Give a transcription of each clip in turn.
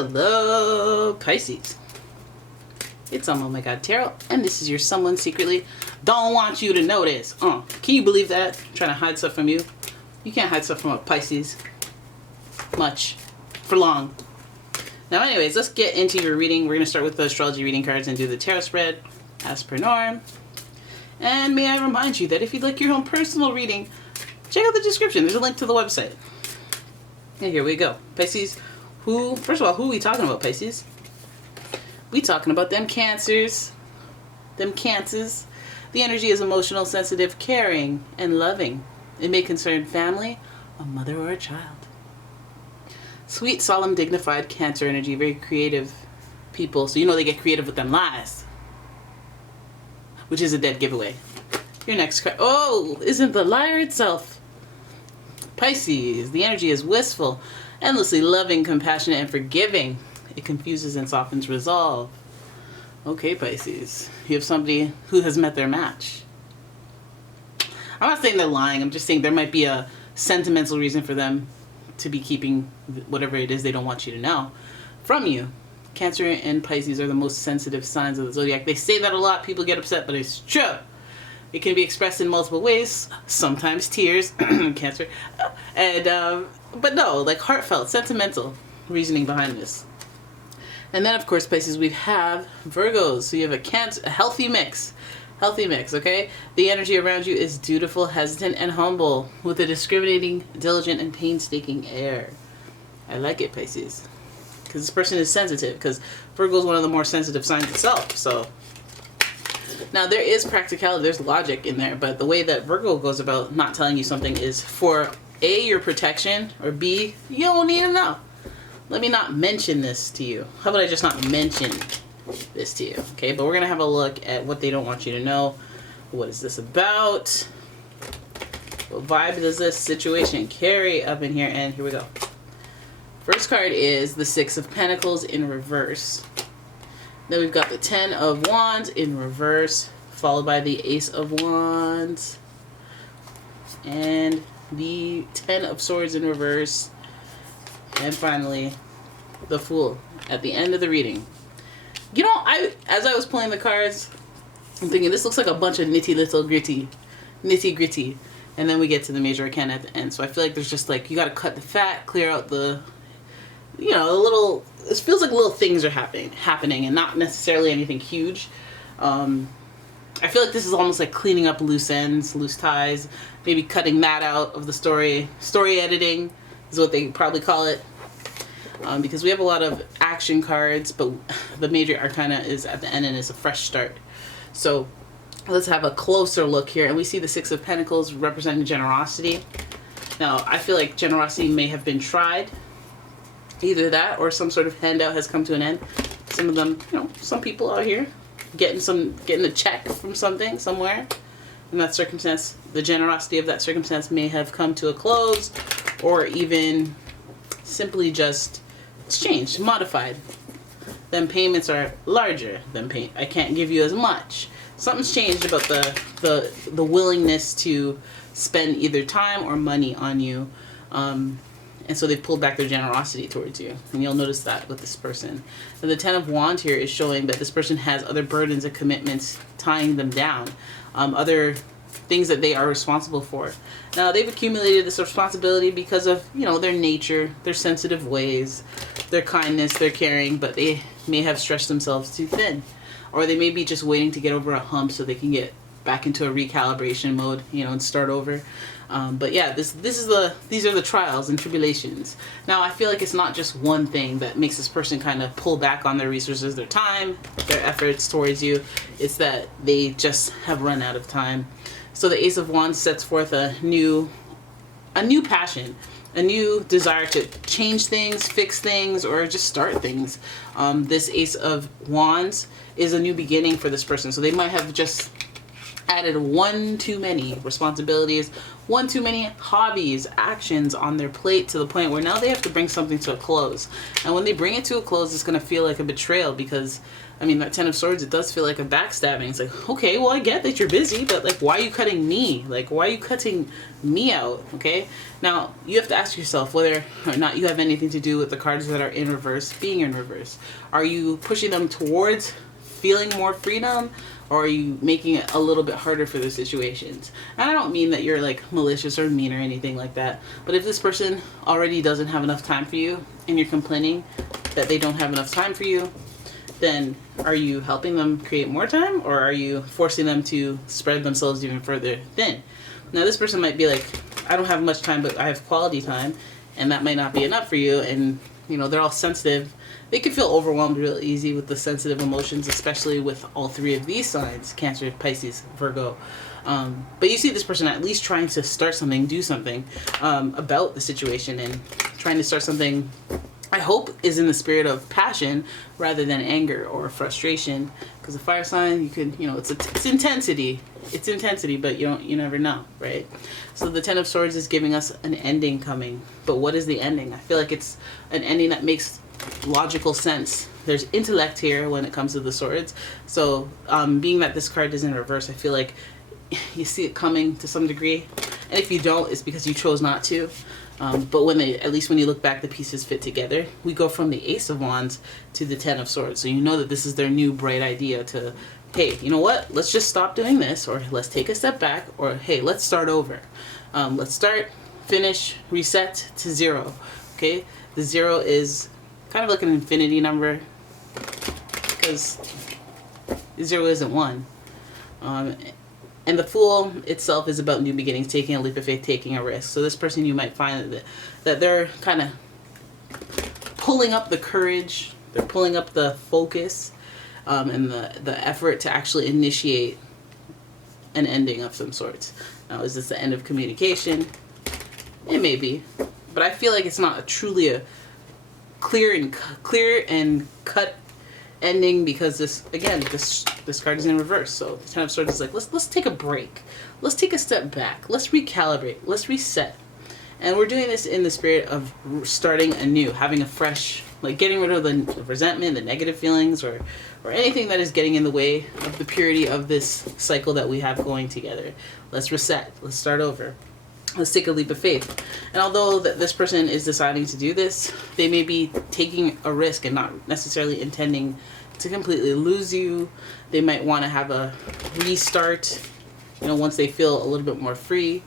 Hello, Pisces. It's umomgtarot, and this is your someone secretly don't want you to know this. Can you believe that? I'm trying to hide stuff from you. You can't hide stuff from a Pisces. Much. For long. Now anyways, let's get into your reading. We're going to start with the astrology reading cards and do the tarot spread as per norm. And may I remind you that if you'd like your own personal reading, check out the description. There's a link to the website. And here we go. Pisces, first of all, who are we talking about, Pisces? We talking about them Cancers. Them Cancers. The energy is emotional, sensitive, caring, and loving. It may concern family, a mother, or a child. Sweet, solemn, dignified Cancer energy. Very creative people. So you know they get creative with them lies. Which is a dead giveaway. Your next card. Oh, isn't the liar itself? Pisces. The energy is wistful, endlessly loving, compassionate, and forgiving. It confuses and softens resolve. Okay, Pisces. You have somebody who has met their match. I'm not saying they're lying. I'm just saying there might be a sentimental reason for them to be keeping whatever it is they don't want you to know from you. Cancer and Pisces are the most sensitive signs of the zodiac. They say that a lot. People get upset, but it's true. It can be expressed in multiple ways. Sometimes tears, Cancer, and but no, like heartfelt, sentimental reasoning behind this. And then, of course, Pisces, we have Virgos. So you have a healthy mix. Healthy mix, okay? The energy around you is dutiful, hesitant, and humble, with a discriminating, diligent, and painstaking air. I like it, Pisces. Because this person is sensitive, because Virgo is one of the more sensitive signs itself. So now there is practicality, there's logic in there, but the way that Virgo goes about not telling you something is for A, your protection, or B, you don't need to know. Let me not mention this to you. How about I just not mention this to you? Okay, but we're going to have a look at what they don't want you to know. What is this about? What vibe does this situation carry up in here? And here we go. First card is the Six of Pentacles in reverse. Then we've got the Ten of Wands in reverse, followed by the Ace of Wands. And the Ten of Swords in reverse. And finally, the Fool at the end of the reading. You know, as I was playing the cards, I'm thinking this looks like a bunch of nitty gritty. And then we get to the major arcana at the end. So I feel like there's just like, you got to cut the fat, clear out the, you know, it feels like little things are happening and not necessarily anything huge. I feel like this is almost like cleaning up loose ends, loose ties, maybe cutting that out of the story. Story editing is what they probably call it. Because we have a lot of action cards, but the major arcana is at the end and it's a fresh start. So let's have a closer look here. And we see the Six of Pentacles representing generosity. Now, I feel like generosity may have been tried. Either that or some sort of handout has come to an end. Some of them, you know, some people out here getting a check from something, somewhere. In that circumstance, the generosity of that circumstance may have come to a close, or even simply just changed, modified. Then payments are larger than I can't give you as much. Something's changed about the willingness to spend either time or money on you. And so they've pulled back their generosity towards you. And you'll notice that with this person. And the Ten of Wands here is showing that this person has other burdens and commitments tying them down. Other things that they are responsible for. Now, they've accumulated this responsibility because of, you know, their nature, their sensitive ways, their kindness, their caring, but they may have stretched themselves too thin. Or they may be just waiting to get over a hump so they can get back into a recalibration mode, you know, and start over. But yeah, these are the trials and tribulations. Now, I feel like it's not just one thing that makes this person kind of pull back on their resources, their time, their efforts towards you. It's that they just have run out of time. So the Ace of Wands sets forth a new passion, a new desire to change things, fix things, or just start things. This Ace of Wands is a new beginning for this person. So they might have just added one too many responsibilities, one too many hobbies, actions on their plate, to the point where now they have to bring something to a close. And when they bring it to a close, it's going to feel like a betrayal, because I mean, that Ten of Swords, it does feel like a backstabbing. It's like, okay, well, I get that you're busy, but like, why are you cutting me? Like, why are you cutting me out? Okay. Now, you have to ask yourself whether or not you have anything to do with the cards that are in reverse being in reverse. Are you pushing them towards feeling more freedom, or are you making it a little bit harder for the situations? And I don't mean that you're like malicious or mean or anything like that, but if this person already doesn't have enough time for you and you're complaining that they don't have enough time for you, then are you helping them create more time, or are you forcing them to spread themselves even further thin? Now, this person might be like, I don't have much time, but I have quality time, and that might not be enough for you. And you know, they're all sensitive. They can feel overwhelmed real easy with the sensitive emotions, especially with all three of these signs: Cancer, Pisces, Virgo. But you see this person at least trying to start something, do something about the situation, and trying to start something, I hope, is in the spirit of passion rather than anger or frustration. Because the fire sign, you could, you know, it's intensity. It's intensity, but you never know, right? So the Ten of Swords is giving us an ending coming. But what is the ending? I feel like it's an ending that makes logical sense. There's intellect here when it comes to the swords. So being that this card is in reverse, I feel like you see it coming to some degree. And if you don't, it's because you chose not to. But when at least when you look back, the pieces fit together. We go from the Ace of Wands to the Ten of Swords. So you know that this is their new bright idea to, hey, you know what? Let's just stop doing this, or let's take a step back, or hey, let's start over. Let's start, finish, reset to 0. Okay? The 0 is kind of like an infinity number, because 0 isn't 1. And the Fool itself is about new beginnings, taking a leap of faith, taking a risk. So this person, you might find that they're kind of pulling up the courage, they're pulling up the focus, and the effort to actually initiate an ending of some sorts. Now, is this the end of communication? It may be, but I feel like it's not truly a clear and cut ending, because this card is in reverse. So the Ten of Swords is like, let's take a break, let's take a step back, let's recalibrate, let's reset. And we're doing this in the spirit of starting anew, having a fresh, like getting rid of the resentment, the negative feelings, or anything that is getting in the way of the purity of this cycle that we have going together. Let's reset, let's start over. Let's take a leap of faith. And although this person is deciding to do this, they may be taking a risk and not necessarily intending to completely lose you. They might want to have a restart, you know, once they feel a little bit more free.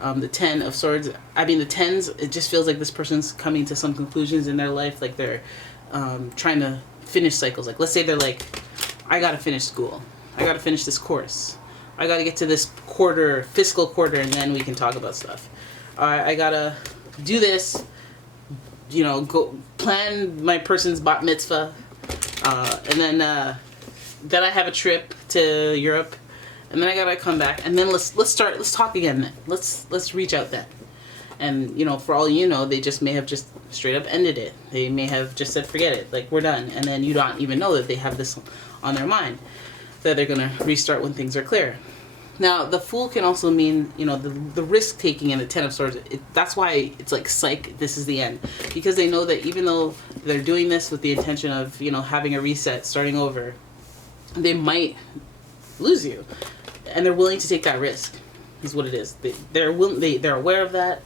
The Ten of Swords, I mean, the tens, it just feels like this person's coming to some conclusions in their life, like they're trying to finish cycles. Like, let's say they're like, I gotta finish school, I gotta finish this course, I gotta get to this fiscal quarter, and then we can talk about stuff. I gotta do this, you know, go plan my person's bat mitzvah, and then I have a trip to Europe, and then I gotta come back, and then let's talk again then. Let's reach out then. And you know, for all you know, they just may have just straight up ended it. They may have just said, forget it, like, we're done. And then you don't even know that they have this on their mind, that they're gonna restart when things are clear. Now, the Fool can also mean, you know, the risk taking in the Ten of Swords. That's why it's like, psych, this is the end. Because they know that even though they're doing this with the intention of, you know, having a reset, starting over, they might lose you. And they're willing to take that risk, is what it is. They're aware of that.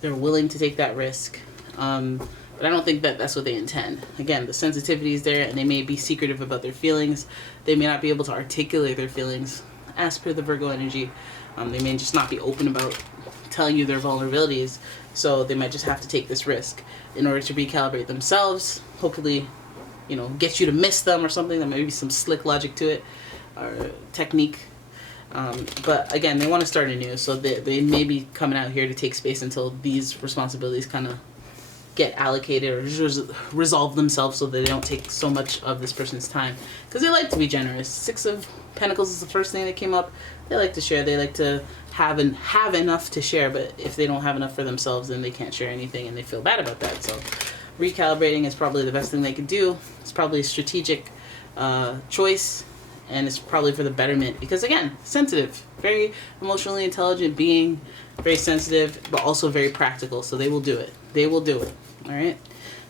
They're willing to take that risk. But I don't think that that's what they intend. Again, the sensitivity is there, and they may be secretive about their feelings. They may not be able to articulate their feelings as per the Virgo energy. They may just not be open about telling you their vulnerabilities. So they might just have to take this risk in order to recalibrate themselves. Hopefully, you know, get you to miss them or something. There may be some slick logic to it, or technique. But again, they want to start anew, so they may be coming out here to take space until these responsibilities kind of get allocated or resolve themselves, so that they don't take so much of this person's time, because they like to be generous. Six of Pentacles is the first thing that came up. They like to share. They like to have enough to share, but if they don't have enough for themselves, then they can't share anything, and they feel bad about that. So recalibrating is probably the best thing they could do. It's probably a strategic choice, and it's probably for the betterment, because again, sensitive, very emotionally intelligent being, very sensitive, but also very practical. So they will do it. They will do it. All right.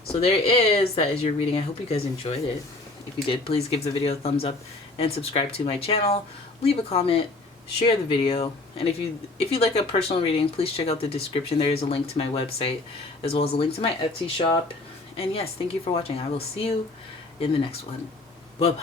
So that is your reading. I hope you guys enjoyed it. If you did, please give the video a thumbs up and subscribe to my channel. Leave a comment, share the video, and if you like a personal reading, please check out the description. There is a link to my website as well as a link to my Etsy shop. And yes, thank you for watching. I will see you in the next one. Bye bye.